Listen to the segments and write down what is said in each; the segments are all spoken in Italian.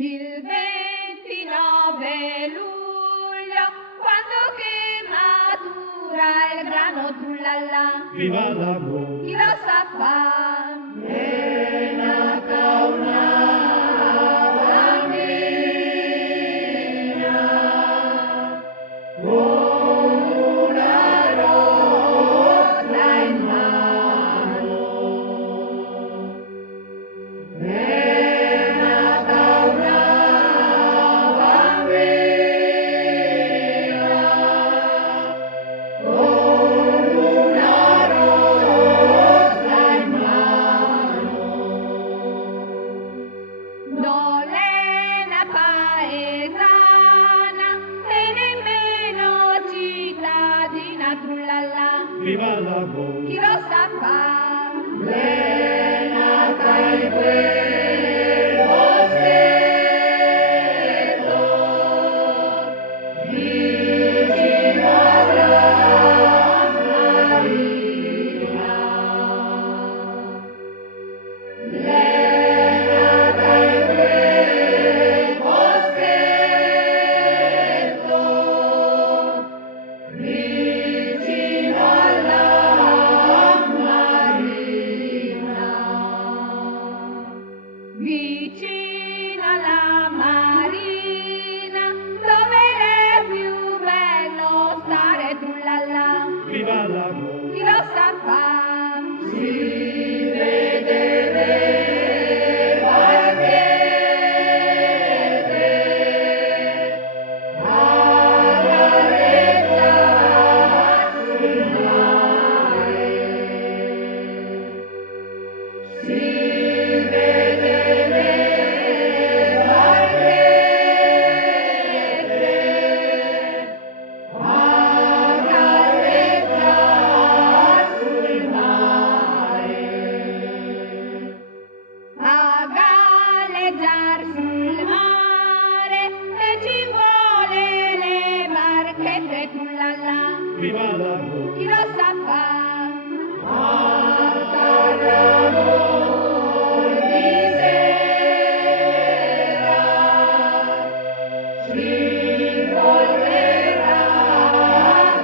Il 29 luglio, quando che matura il grano trullalla, viva l'amore, chi lo sa fa? è nata una bambina con una rosa in mano. È nata una bambina con una rosa in mano. Non è una paesana e nemmeno cittadina trullalla, Viva l'amore, chi lo sa fa? è nata in quel boschetto vicino alla Maria. È nata in quel boschetto vicino alla Marina. Vicino alla marina, dove è più bello stare trullalla, Viva l'amore, chi lo sa fa? si vede le barchette alla reggia sul mare. Si vede le barchette a galleggiar sul mare. A galleggiar sul mare e ci vuole le barchette trullalla, Viva l'amore, chi lo sa fa? l'amor di sera ci volverà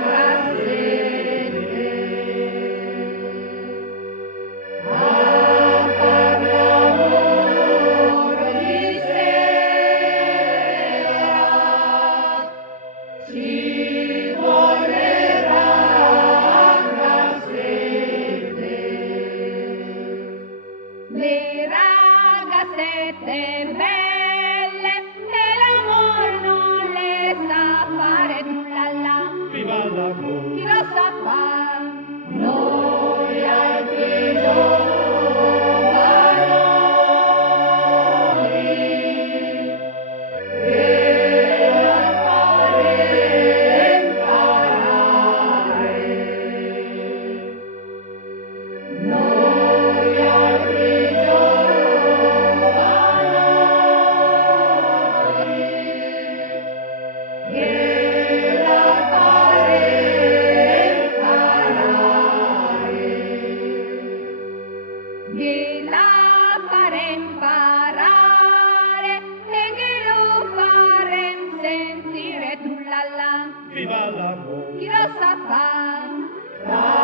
tra sette a far l'amor di sera ci volverà tra sette. Le ragazzette belle e l'amor non le sa fare trullalla, Viva l'amore, chi lo sa fa? noi altri giovani per fare imparare. Noi altri giovani che la fare imparare. Che la fare imparare e che lo fare sentire trullalla, Viva l'amore, chi lo sa fa? la